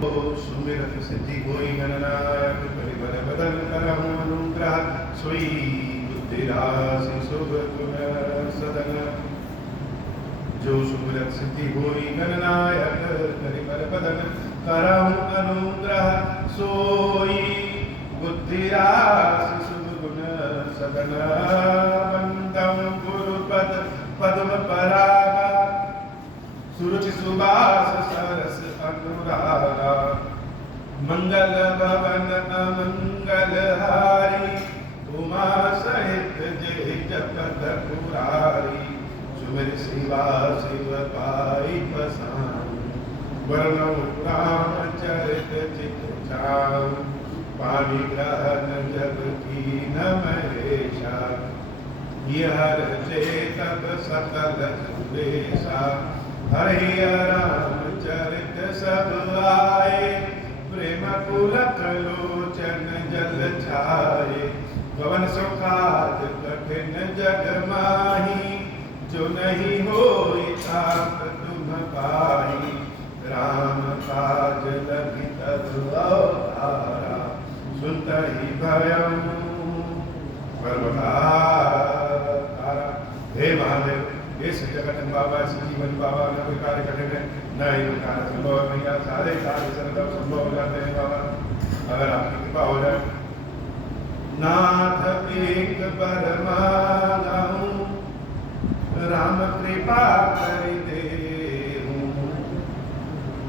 सुमिरत सिद्धि होई गणनायक परिबल बदन करहु अनुग्रह सोई बुद्धि राशि शुभ गुण सदन जो सुमिरत सिद्धि होई गणनायक परिबल बदन करहु अनुग्रह सोई बुद्धि राशि शुभ गुण सदन वंदम गुरुपद पद्म परागा सुरुचि सुबास सरस अनुरागा मंगल भवन अमंगल हारी उमा सहित जय जगत पुरारी सुमिर शिवा शिव पाई पसान वर्णौ रामचरित चित छाऊ पानी ग्रहण जग की न महेशा हर चेतक सकल सुरेशा हरि रामचरित सब आए प्रेम पुलक लोचन जल छाए पवन सुखाद कठिन जग माही जो नहीं होई ताप तुम पाई राम काज लगी तब अवतारा सुनत ही भयम तारा। हे महादेव ये जगत बाबा जीवन बाबा न कोई कार्य कठिन है न ही कोई कार्य संभव नहीं है सारे कार्य सर्वदा संभव हो जाते हैं बाबा अगर आपकी कृपा हो जाए। नाथ एक बार मांगूं राम कृपा कर दे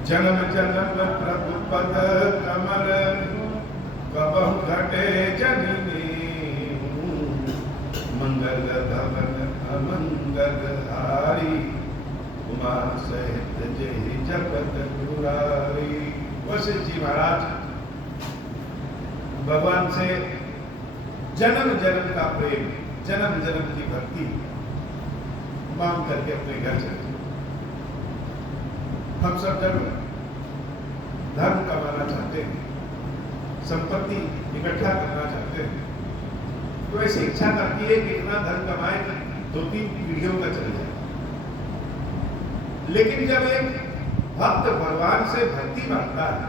जन्म जन्म प्रभु पद कमल कबहु घटे जननी मंगल भवन अमंगल हारी उमा सहित जय जगत पुरारी। वशिष्ठ जी महाराज भगवान से जन्म जन्म का प्रेम जन्म जन्म की भक्ति मांग करके अपने घर चले। हम सब जब धर्म कमाना चाहते हैं संपत्ति इकट्ठा करना चाहते हैं तो ऐसी इच्छा करती है कि इतना धन कमाए कि 2-3 पीढ़ियों का चले जाए। लेकिन जब एक भक्त भगवान से भक्ति मांगता है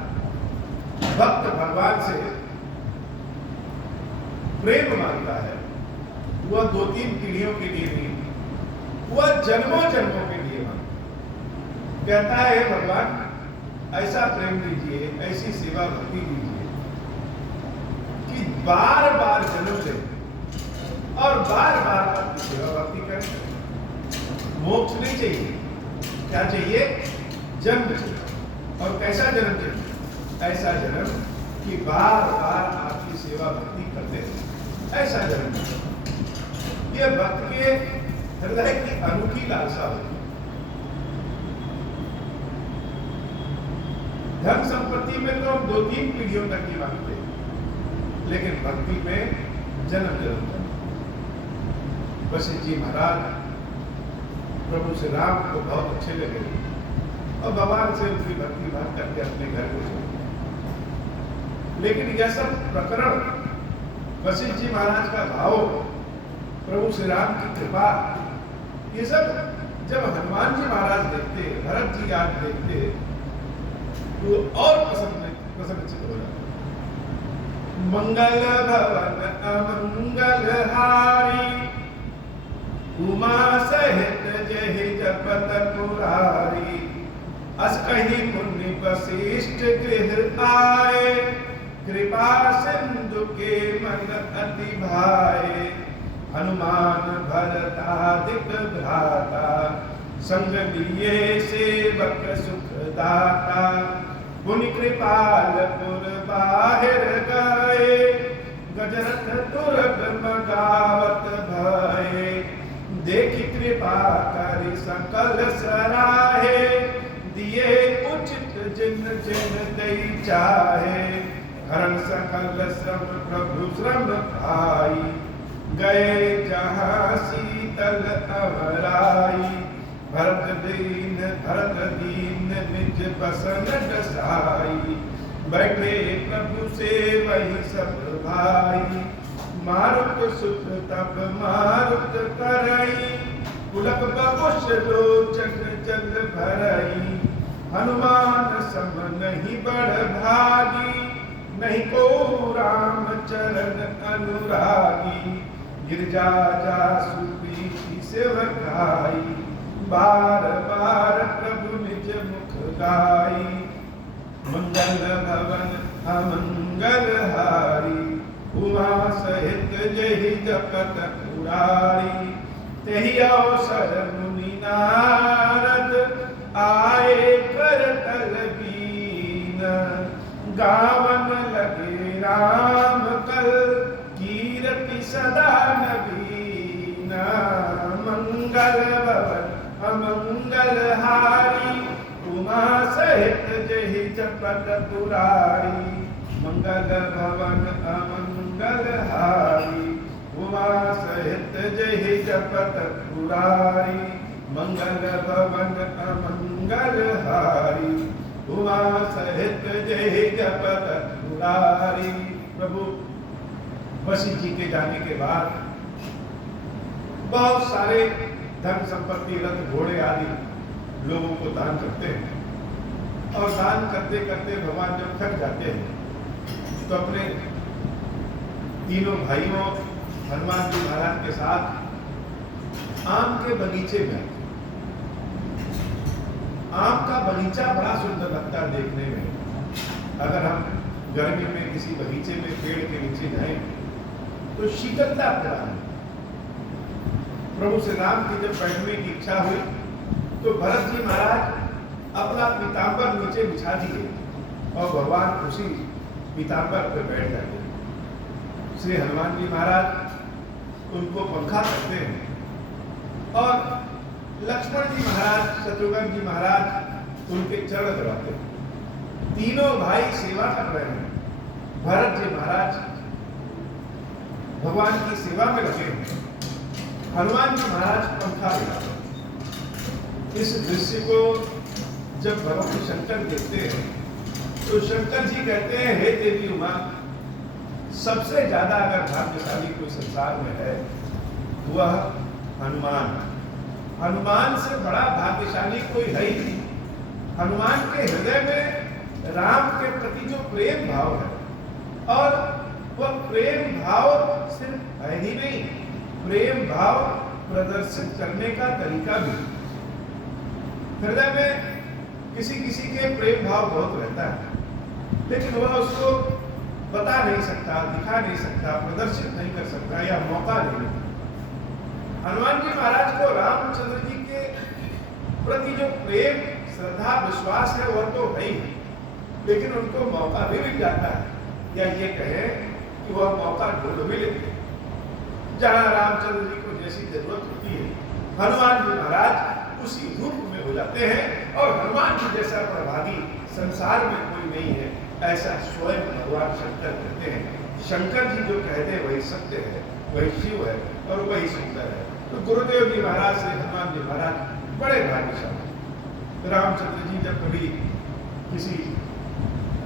भक्त भगवान से प्रेम मांगता है वह 2-3 पीढ़ियों के लिए नहीं वह जन्मों जन्मों के लिए मांगता कहता है भगवान ऐसा प्रेम दीजिए ऐसी सेवा भक्ति दीजिए कि बार बार जन्म ले और बार बार आपकी सेवा भक्ति करें। मोक्ष नहीं चाहिए क्या चाहिए जन्म चाहिए और कैसा जन्म चाहिए ऐसा जन्म कि बार बार आपकी सेवा भक्ति करते हैं ऐसा जन्म चाहिए। यह भक्त के हृदय की अनूठी लालसा होती है। धन संपत्ति में तो हम 2-3 पीढ़ियों तक ही मांगते हैं लेकिन भक्ति में जन्म जन्म तक। वशिष्ठ जी महाराज प्रभु श्री राम को बहुत अच्छे लगे और भगवान से उनकी भक्ति भाग करके अपने घर को चले। लेकिन यह सब प्रकरण वशिष्ठ जी महाराज का भाव प्रभु श्री राम की कृपा ये सब जब हनुमान जी महाराज देखते भरत जी आज देखते तो और प्रसन्नचित हो जाते। मंगल भवन अमंगल हारी उमा सहित जय जगत पुरारी अस कहीं पुण्य वशिष्ठ गृह आए कृपा सिंधु के मन अति भाए हनुमान भरतादिक भ्राता संग लिए सेवक सुख दाता पुनि कृपाल पुर बाहिर गए गजरथ तुरग मगावत भये देखी कृपा करि सकल सराहे दिए उचित जिन जिन दई चाहे हरण सकल श्रम प्रभु श्रम भाई गए जहाँ शीतल अमराई भरत दीन निज बसन दसाई बैठे प्रभु से वही सब भाई मारुत सुख तब मारुत करई पुलक बकुश लोचन जल भरई हनुमान सम नहीं बड़ भागी, नहीं को राम चरण अनुरागी। गिरजा जासु प्रीति सेवकाई, बार बार प्रभु निज मुख गाई। मंगल भवन अमंगल हारी, उमा सहित जहि जपत पुरारी। तेहि अवसर मुनि नारद, आए करतल बीन। गावन लगे राम कल, कीरति सदा नवीन। मंगल भवन अमंगल हारी, उमा सहित जहि जपत पुरारी। मंगल भवन अमंगल हारी, उमा सहित जहि जपत पुरारी। मंगल भवन अमंगल हारी, उमा सहित जहि जपत पुरारी। प्रभु वशिष्ठ जी के जाने के बाद बहुत सारे धन संपत्ति, रथ घोड़े आदि लोगों को दान करते हैं। और दान करते करते भगवान जब थक जाते हैं तो अपने तीनों भाइयों हनुमान जी महाराज के साथ आम के बगीचे में आते। आम का बगीचा बड़ा सुंदर लगता है देखने में। अगर हम गर्मी में किसी बगीचे में पेड़ के नीचे जाएं तो शीतलता प्रदान है। प्रभु श्री राम की जब बैठने की इच्छा हुई तो भरत जी महाराज अपना पीताम्बर नीचे बिछा दिए और भगवान उसी पीताम्बर पर बैठ जाते। श्री हनुमान जी महाराज उनको पंखा करते हैं और लक्ष्मण जी महाराज, शत्रुघ्न जी महाराज उनके चरण दबाते हैं। तीनों भाई सेवा कर रहे हैं। भरत जी महाराज भगवान की सेवा में लगे हैं, हनुमान जी महाराज पंखा लगाते हैं। इस दृश्य को जब भगवान शंकर देखते हैं तो शंकर जी कहते हैं, हे देवी उमा, सबसे ज्यादा अगर भाग्यशाली कोई संसार में है वह हनुमान। हनुमान से बड़ा भाग्यशाली कोई है ही नहीं। हनुमान के हृदय में राम के प्रति जो प्रेम भाव है, और वह प्रेम भाव सिर्फ है ही नहीं, प्रेम भाव प्रदर्शित करने का तरीका भी। हृदय में किसी किसी के प्रेम भाव बहुत रहता है, लेकिन वह उसको बता नहीं सकता, दिखा नहीं सकता, प्रदर्शित नहीं कर सकता या मौका नहीं मिलता। हनुमान जी महाराज को रामचंद्र जी के प्रति जो प्रेम, श्रद्धा, विश्वास है वह तो है ही, लेकिन उनको मौका भी मिल जाता है, या ये कहे कि वह मौका ढूंढ भी लेते हैं। जहां रामचंद्र जी को जैसी जरूरत होती है हनुमान जी महाराज उसी रूप में हो जाते हैं। और हनुमान जी जैसा प्रभावी संसार में कोई नहीं है, ऐसा स्वयं भगवान शंकर कहते हैं। शंकर जी जो कहते हैं वही सत्य है, वही शिव है और वही सुंदर है। तो गुरुदेव जी महाराज से हनुमान जी महाराज बड़े भाग्यशाली। रामचंद्र जी जब कभी किसी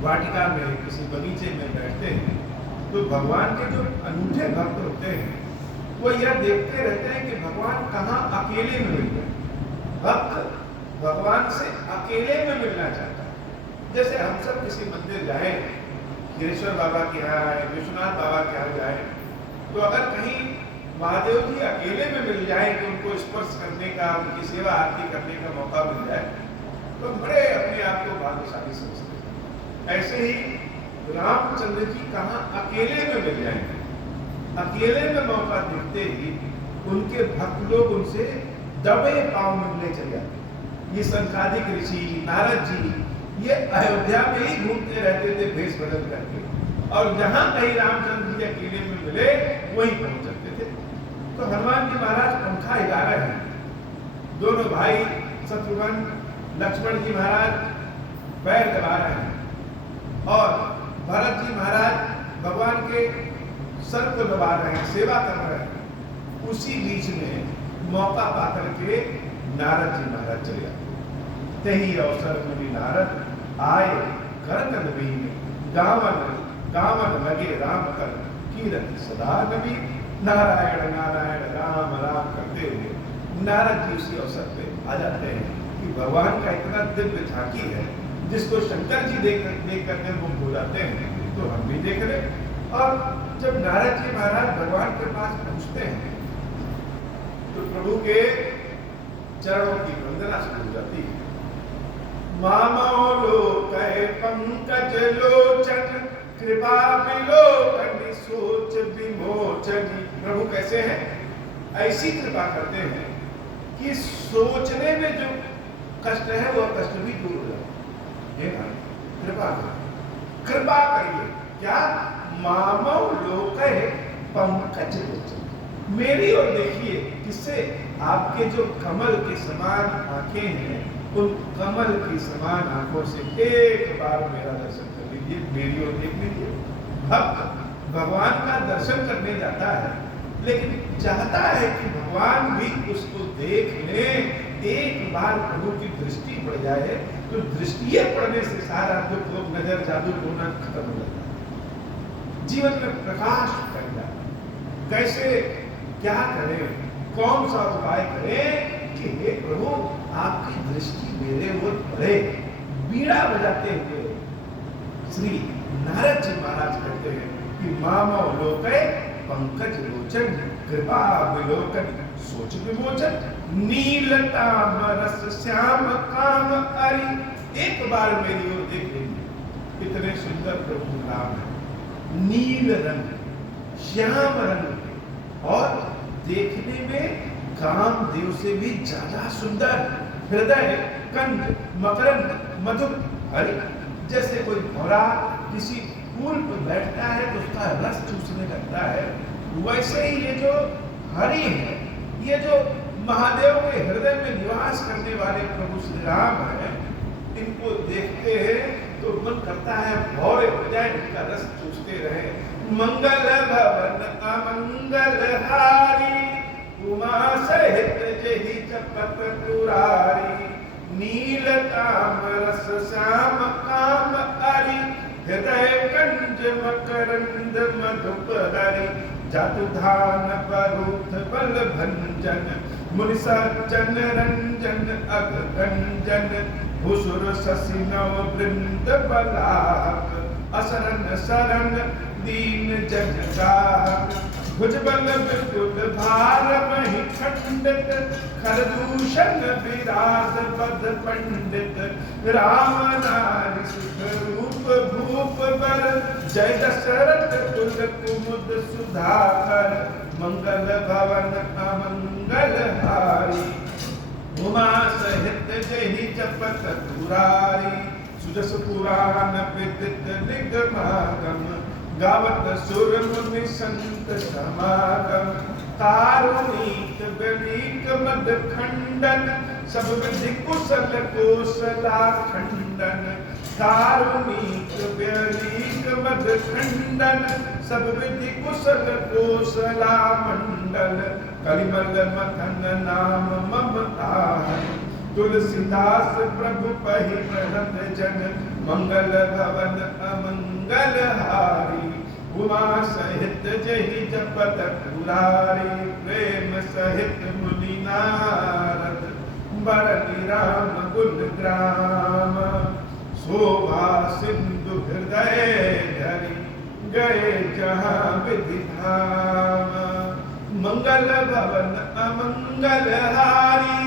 वाटिका में, किसी बगीचे में बैठते हैं तो भगवान के जो अनूठे भक्त होते हैं वो यह देखते रहते हैं कि भगवान कहाँ अकेले में मिल रहे। भक्त भगवान से अकेले में मिलना चाहता है। जैसे हम सब किसी मंदिर जाए, गिरीश्वर बाबा के यहाँ आए, विश्वनाथ बाबा के यहाँ जाए, तो अगर कहीं महादेव जी अकेले में मिल जाए कि उनको स्पर्श करने का, उनकी सेवा आरती करने का मौका मिल जाए तो बड़े अपने आप को भाग्यशाली समझते हैं। ऐसे ही रामचंद्र जी कहाँ अकेले में मिल जाएंगे, अकेले में मौका देखते ही उनके भक्त लोग उनसे दबे पांव मिलने चले जाते। ये संकादिक ऋषि नारद जी ये अयोध्या में ही घूमते रहते थे भेष बदल करके, और जहां कहीं रामचंद्र जी अकेले में मिले वहीं पहुंच जाते थे। तो हनुमान जी महाराज पंखा हिला रहे हैं, दोनों भाई शत्रुघ्न लक्ष्मण जी महाराज पैर दबा रहे हैं, और भरत जी महाराज भगवान के सर को दबा रहे हैं, सेवा कर रहे हैं। उसी बीच में मौका पाकर के नारद जी महाराज चले जाते। तेहि अवसर मुनि नारद आए करतन बीन, गावन गावन लगे राम कर कीरति सदा नबी। नारायण नारायण राम राम करते हुए नारद जी उसी अवसर पे आ जाते हैं कि भगवान का इतना दिव्य झांकी है, जिसको शंकर जी देख करके मुग्ध हो जाते हैं, तो हम भी देख रहे। और जब नारद जी महाराज भगवान के पास पहुंचते हैं तो प्रभु के चरणों की वंदना शुरू हो जाती है। मामो लोकय पंकज लोचन कृपा विलोकन सोच विमोचन। प्रभु कैसे हैं? ऐसी कृपा करते हैं कि सोचने में जो कष्ट है वो कष्ट भी दूर हो जाए। कृपा करिए, कृपा करिए। क्या? मामो लोकय पंकज लोचन, मेरी ओर देखिए। किससे? आपके जो कमल के समान आंखें हैं, उन कमल की समान आंखों से एक बार मेरा दर्शन कर लीजिए, मेरी ओर देख लीजिए। भक्त भगवान का दर्शन करने जाता है, लेकिन चाहता है कि भगवान भी उसको देख ले। एक बार प्रभु की दृष्टि पड़ जाए तो दृष्टि पड़ने से सारा दुख लोग नजर जादू टोना खत्म हो जाता है, जीवन में प्रकाश कर जाता है। कैसे, क्या करें, कौन सा उपाय करें कि हे प्रभु आपकी दृष्टि मेरे ओर पड़े। बीड़ा बजाते हुए श्री नारद जी महाराज कहते हैं कि मामो लोकय पंकज लोचन कृपा विलोकन सोच विमोचन नीलताम रस श्याम काम हरि। एक बार मेरी ओर देख लीजिए, इतने सुंदर प्रभु नाम है। नील रंग, श्याम रंग, और देखने में कामदेव से भी ज्यादा सुंदर। हृदय कंठ मकरंद मधुर हरि। जैसे कोई भौरा किसी फूल पर बैठता है तो उसका रस चूसने लगता है, वैसे ही ये जो हरि है, ये जो महादेव के हृदय में निवास करने वाले प्रभु श्री राम है, इनको देखते हैं तो मन करता है भौरे हो जाए, इनका रस चूसते रहे। मंगल भवन अमंगल हारी उमा सहित जहि जपत पुरारी। नीलताम रस श्याम काम हरि हृदय कंज मकरंद मधुप हरि। जातुधान परूथ बल भंजन मुनि सज्जन रंजन अग गंजन। भूसुर शशि नव वृंद बलाप असरन शरण दीन जन गाहक। भुजबल विपुल भार महि खंडित खरदूषण विराज बद पंडित। राम नारी सुख रूप भूप बर जय दशरथ कुल कुमुद सुधाकर। मंगल भवन अमंगल हारी उमा सहित जहि जपत पुरारी। सुजस पुराण विदित निगमागम गावत सुर मुनि संत समागम। कारुणिक बलिक मद खंडन सब विधि कुशल कोसला खंडन। कारुणिक बलिक मद खंडन सब विधि कुशल कोसला मंडल। कलिमल मथन नाम ममता तुलसीदास प्रभु पहि प्रणत जन। मंगल भवन अमंगल हारी उमा सहित जहि जपत पुरारी। प्रेम सहित मुनि नारद बरनि राम गुण ग्राम। शोभा सिंधु हृदय धरि गए जहाँ विधि धाम। मंगल भवन अमंगल हारी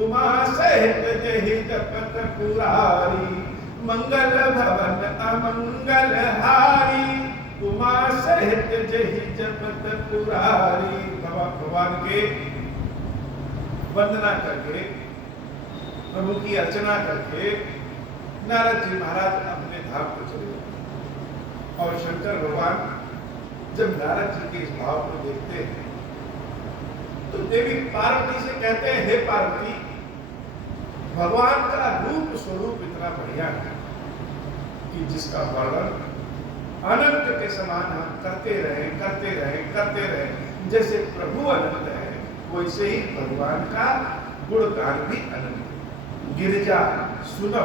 उमा सहित जहि जपत पुरारी। मंगल भवन अमंगल हारी उमा सहित जहि जपत पुरारी। भगवान के वंदना करके, प्रभु की अर्चना करके नारद जी महाराज अपने धाम को चले गए। और शंकर भगवान जब नारद जी के इस भाव को देखते हैं तो देवी पार्वती से कहते हैं, हे पार्वती, भगवान का रूप स्वरूप इतना बढ़िया है कि जिसका वर्णन अनंत के समान हम करते रहे। जैसे प्रभु अनंत है, वैसे ही भगवान का गुणगान भी अनंत है। गिरिजा सुनो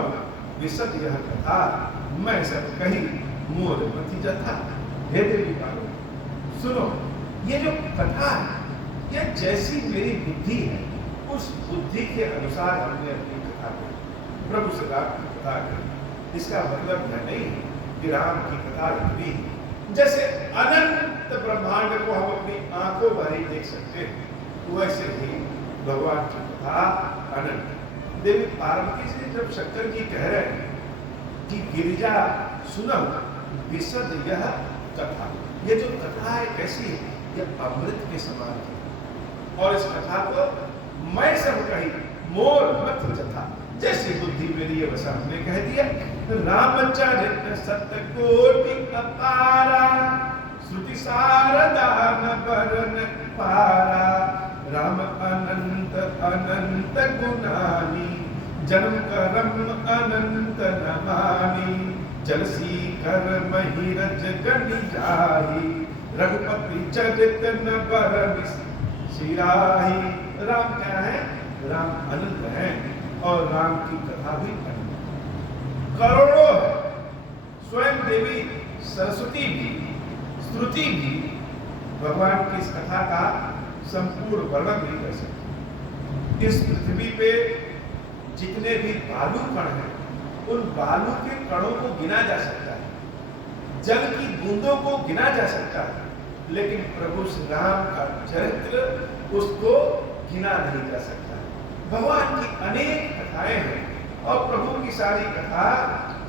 विशद यह कथा, मैं सब कही मोर मति जथा। हे देवी पार्वती सुनो, ये जो कथा है, ये जैसी मेरी बुद्धि है उस बुद्धि के अनुसार हमने अपनी कथा प्रभु से राम की कथा करी। इसका मतलब यह नहीं कि राम की कथा इतनी, जैसे अनंत ब्रह्मांड को हम अपनी आंखों भर ही देख सकते हैं, वैसे ही भगवान की कथा अनंत। देवी पार्वती से जब शंकर जी कह रहे हैं कि गिरिजा सुनो विशद यह कथा, ये जो कथा है कैसी है, यह अमृत के समान है। और इस कथा को मैं सब कही मोर मत जथा, जैसी बुद्धि मेरी है वैसा हमने कह दिया। रामचरित सतकोटि अपारा, श्रुति सारदा न बरन पारा। राम अनंत अनंत गुणानी, जन्म करम अनंत नमानी। जलसी कर महिरज गणि जाही, रघुपति चरित न बरन सिराही। राम क्या है? राम अनंत है और राम की कथा भी अनंत, करोड़ों है। स्वयं देवी सरस्वती भी, स्तुति भी भगवान की इस कथा का संपूर्ण वर्णन नहीं कर सकती। इस पृथ्वी पे जितने भी बालू कण हैं, उन बालू के कणों को गिना जा सकता है, जल की बूंदों को गिना जा सकता है, लेकिन प्रभु श्री राम का चरित्र उसको गिना नहीं जा सकता। भगवान की अनेक कथाएं हैं और प्रभु की सारी कथा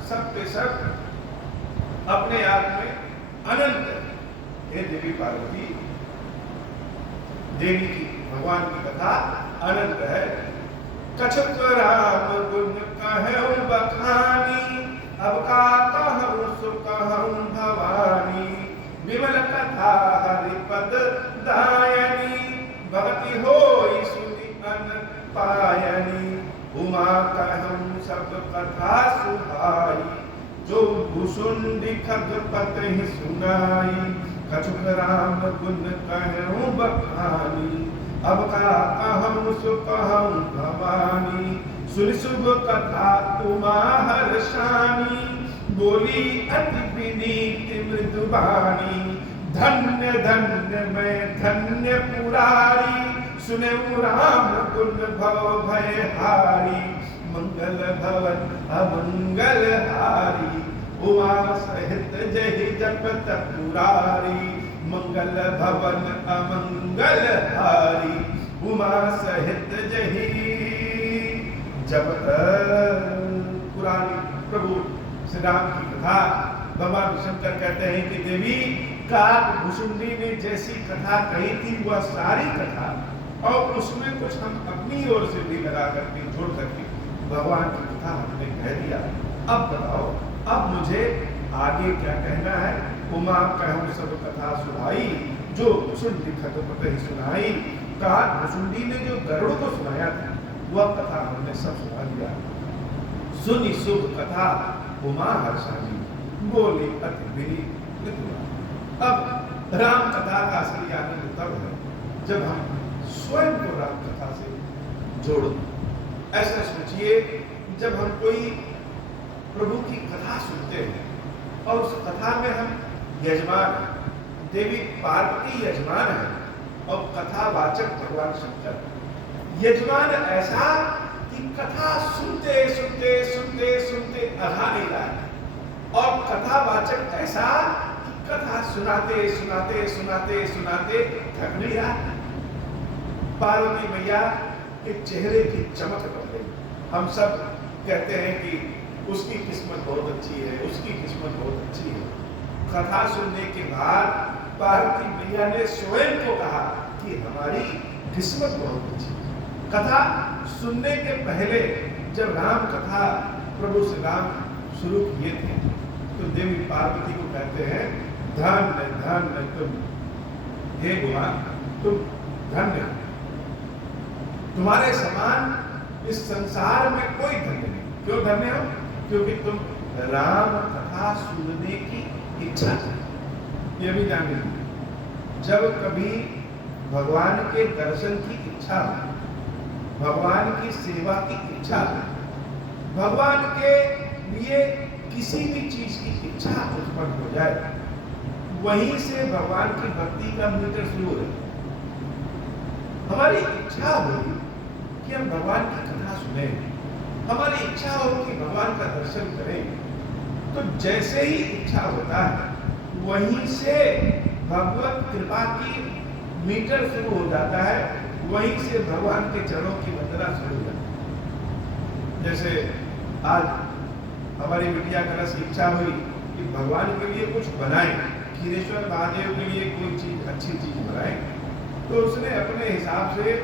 सब पे सब अपने आप में अनंत है। हे देवी पार्वती, देवी की भगवान की कथा अनंत है। कछुक राम गुण कहूं बखानी, अब का कहूं सो कहूं भवानी। विमल कथा हरिपद दायनी, भक्ति होई सुनि अन पायनी। उमा कहूं सब कथा सुहाई, जो भुसुंडी खगपत ही सुनाई। कछुक राम गुण कहूं बखानी, अब का कहूं सो कहूं भवानी। सुनि शुभ कथा उमा हर्षानी, बोली अति विनीत मृदुबानी। धन्य धन्य मैं धन्य पुरारी, सुने राम गुण भव भय हारी। मंगल भवन अमंगल हारी, उमा सहित जय जपत पुरारी। मंगल भवन अमंगल हारी, उमा सहित जय जपत पुरारी। प्रभु श्री राम की कथा भगवान शंकर कहते हैं कि देवी काक भुसुंडी ने जैसी कथा कही थी वह सारी कथा, और उसमें कुछ हम अपनी ओर से भी लगा करके जोड़ करके भगवान की कथा हमने कह दिया। अब बताओ, अब मुझे आगे क्या कहना है? उमा कहूं सब कथा सुनाई, जो भुसुंडी खगपत ही सुनाई। काक भुसुंडी ने जो गरुड़ को सुनाया था वह कथा हमने सब सुना दिया। सुनी शुभ कथा उमा हर्षानी, बोले अति विनीत। अब राम कथा का असली आनंद तब है जब हम स्वयं को राम कथा से जोड़ो। ऐसा सोचिए, जब हम कोई प्रभु की कथा सुनते हैं और उस कथा में हम यजमान हैं, देवी पार्वती यजमान है और कथावाचक भगवान शंकर। यजमान ऐसा कि कथा सुनते सुनते सुनते सुनते आधा नहीं रहा, और कथावाचक ऐसा कि कथा सुनाते सुनाते सुनाते सुनाते थक नहीं रहा। पार्वती मैया के चेहरे की चमक बढ़ गई। हम सब कहते हैं कि उसकी किस्मत बहुत अच्छी है, उसकी किस्मत बहुत अच्छी है। कथा सुनने के बाद पार्वती मैया ने स्वयं को कहा कि हमारी किस्मत बहुत अच्छी है। कथा सुनने के पहले जब राम कथा प्रभु श्री राम शुरू किए थे तो देवी पार्वती को कहते हैं, धन्य धन्य तुम, हे भगवान तुम धन्य, तुम्हारे समान इस संसार में कोई धन्य नहीं। क्यों धन्य हो? क्योंकि तुम राम कथा सुनने की इच्छा थी। ये भी जान लीजिए, जब कभी भगवान के दर्शन की इच्छा हो, भगवान की सेवा की इच्छा हो, भगवान के लिए किसी भी चीज की इच्छा उत्पन्न हो जाए, वहीं से भगवान की भक्ति का मीटर शुरू हो जाए। हमारी इच्छा हुई कि हम भगवान की कथा सुने, हमारी इच्छा हो कि भगवान का दर्शन करें, तो जैसे ही इच्छा होता है वहीं से भगवत कृपा की मीटर शुरू हो जाता है, वहीं से भगवान के चरणों की वंदना शुरू हो जाती है। जैसे आज हमारी बिटिया कलश की इच्छा हुई कि भगवान के लिए कुछ बनाए, खीरेश्वर महादेव के लिए कोई चीज अच्छी चीज बनाए, तो उसने अपने हिसाब से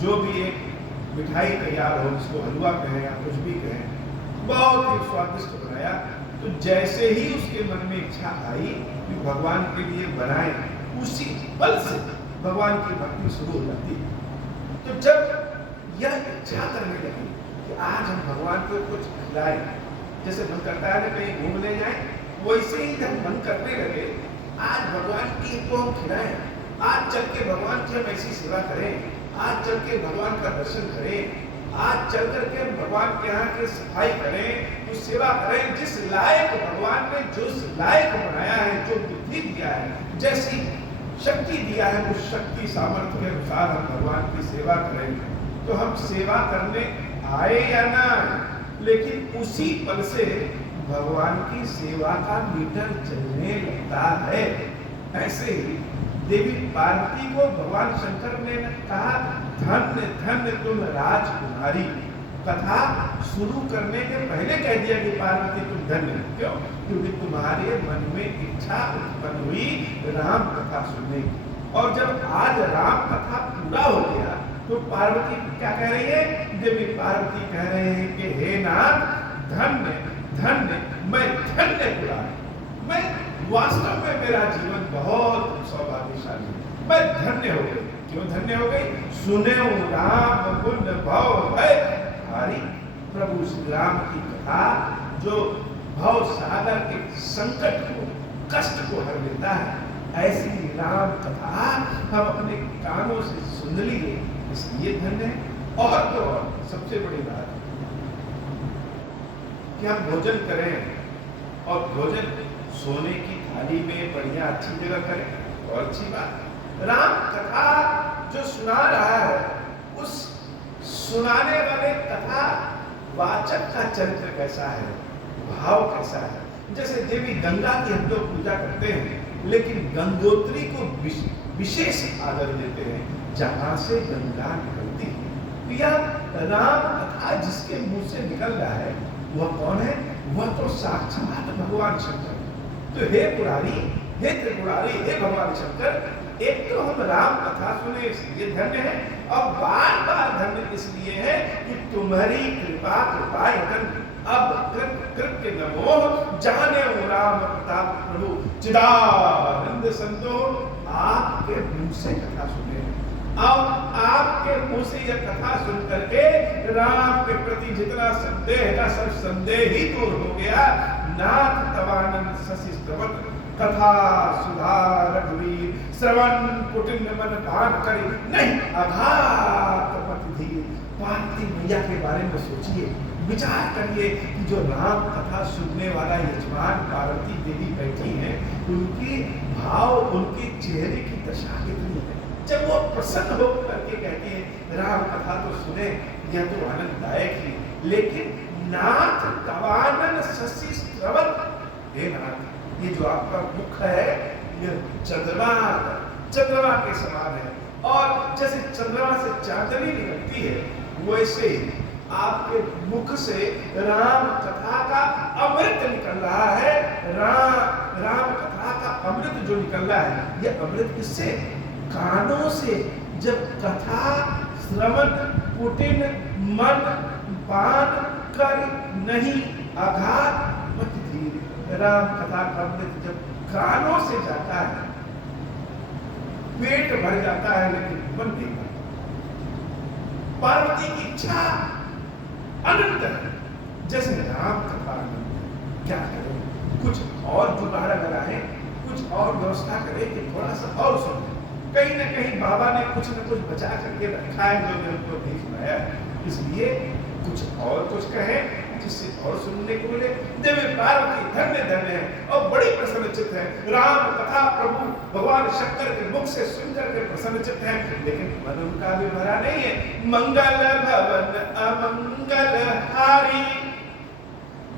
जो भी एक मिठाई तैयार हो, जिसको हलवा कहें या कुछ भी कहें, बहुत ही स्वादिष्ट बनाया। तो जैसे ही उसके मन में इच्छा आई कि भगवान के लिए बनाए, उसी पल से भगवान की भक्ति शुरू हो जाती है। तो जब यह इच्छा करने लगी कि आज हम भगवान को कुछ खिलाएं, जैसे मन करता है ना कहीं घूमने जाए, वैसे ही जब मन करने लगे आज भगवान की को हम खिलाएं, आज चल के भगवान की हम ऐसी सेवा करें, आज चल के भगवान का दर्शन करें, आज चल करके भगवान के यहाँ की सफाई करें, कुछ सेवा करें, जिस लायक भगवान ने जो लायक बनाया है, जो बुद्धि दिया है, जैसी शक्ति दिया है, उस शक्ति सामर्थ्य के अनुसार हम भगवान की सेवा करें। तो हम सेवा करने आए या ना, लेकिन उसी पल से भगवान की सेवा का मीटर चलने लगता है। ऐसे ही देवी पार्वती को भगवान शंकर ने कहा, धन्य धन्य तुम राजकुमारी। कथा शुरू करने के पहले कह दिया कि पार्वती तुम धन्य। क्यों? क्योंकि तुम्हारे मन में इच्छा उत्पन्न हुई राम कथा सुनने की, और जब आज राम कथा पूरा हो गया तो पार्वती क्या कह रही है? देवी पार्वती कह रहे हैं कि हे नाथ, धन्य धन्य, मैं धन्य हुआ, मैं वास्तव में मेरा जीवन बहुत सौभाग्यशाली है, मैं धन्य हो गई। क्यों धन्य हो गई? सुने राम गुण भव है हरि। प्रभु श्री राम की कथा जो भव सागर के संकट को, कष्ट को हर लेता है, ऐसी राम कथा हम अपने कानों से सुन लिए, इसलिए धन्य है। और तो और सबसे बड़ी बात कि हम भोजन करें और भोजन सोने की थाली में बढ़िया अच्छी जगह करें, और अच्छी बात। राम कथा जो सुना रहा है, उस सुनाने वाले कथा वाचक का चरित्र कैसा है, भाव कैसा है। जैसे देवी गंगा की हम लोग पूजा करते हैं, लेकिन गंगोत्री को विशेष आदर देते हैं, जहां से गंगा निकलती है। यह राम कथा जिसके मुंह से निकल रहा है, वह कौन है? वह तो साक्षात भगवान शंकर। तो हे पुरारी, हे त्रिपुरारी, हे भगवान शंकर, एक तो हम राम कथा सुने इसलिए धन्य है, और बार बार धन्य इसलिए है कि तुम्हारी कृपा कृपायतन अब कृत्य नमो जाने राम प्रताप प्रभु चिदानंद संतो। आपके मुंह से कथा सुने, अब आपके मुंह से यह कथा सुन करके राम के प्रति जितना संदेह था, सब संदेह ही दूर हो गया। नाथ तवानंद शशि स्तवत कथा सुधा रघुवीर, श्रवण कुटिल मन पान करी नहीं अघात मत धीर। पार्वती मैया के बारे में सोचिए, विचार करिए कि जो राम कथा सुनने वाला यजमान पार्वती देवी बैठी हैं, उनकी भाव, उनके चेहरे की दशा कितनी है। जब वो प्रसन्न होकर करके कहती है राम कथा तो सुने, यह तो आनंददायक ही, लेकिन नाथ तवानन शशि स्रवत, हे नाथ, ये जो आपका मुख है, यह चंद्रमा के समान है, और जैसे चंद्रमा से चांदनी निकलती है, वैसे आपके मुख से राम कथा का अमृत निकल रहा है। राम कथा का अमृत जो निकल रहा है, यह अमृत किससे? कानों से। जब कथा श्रवण कुटिल मन पान कर नहीं अघात मत धीर। राम कथा का अमृत जब कानों से जाता है, पेट भर जाता है, लेकिन मन नहीं भरता। पार्वती की इच्छा अनंत है, जैसे राम कथा अनंत। क्या करें? कुछ और जुगाड़ लगाए, कुछ और व्यवस्था करें कि थोड़ा सा और सुने। कहीं ना कहीं बाबा ने कुछ न कुछ बचा करके रखा है, जो उनको नहीं सुनाया, इसलिए कुछ और कुछ कहें जिससे और सुनने को मिले। देवी पार्वती धन्य धन्य है और बड़ी प्रसन्नचित है। राम कथा प्रभु भगवान शंकर के मुख से सुनकर के प्रसन्नचित है, लेकिन मन उनका भी भरा नहीं है। मंगल भवन अमंगल हारी,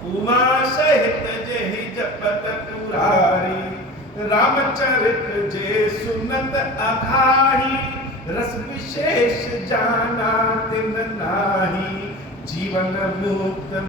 उमा सहित जेहि जपत पुरारी। रामचरित जे सुनत अघाही, रस विशेष जाना तिन नाही। जीवन मुक्त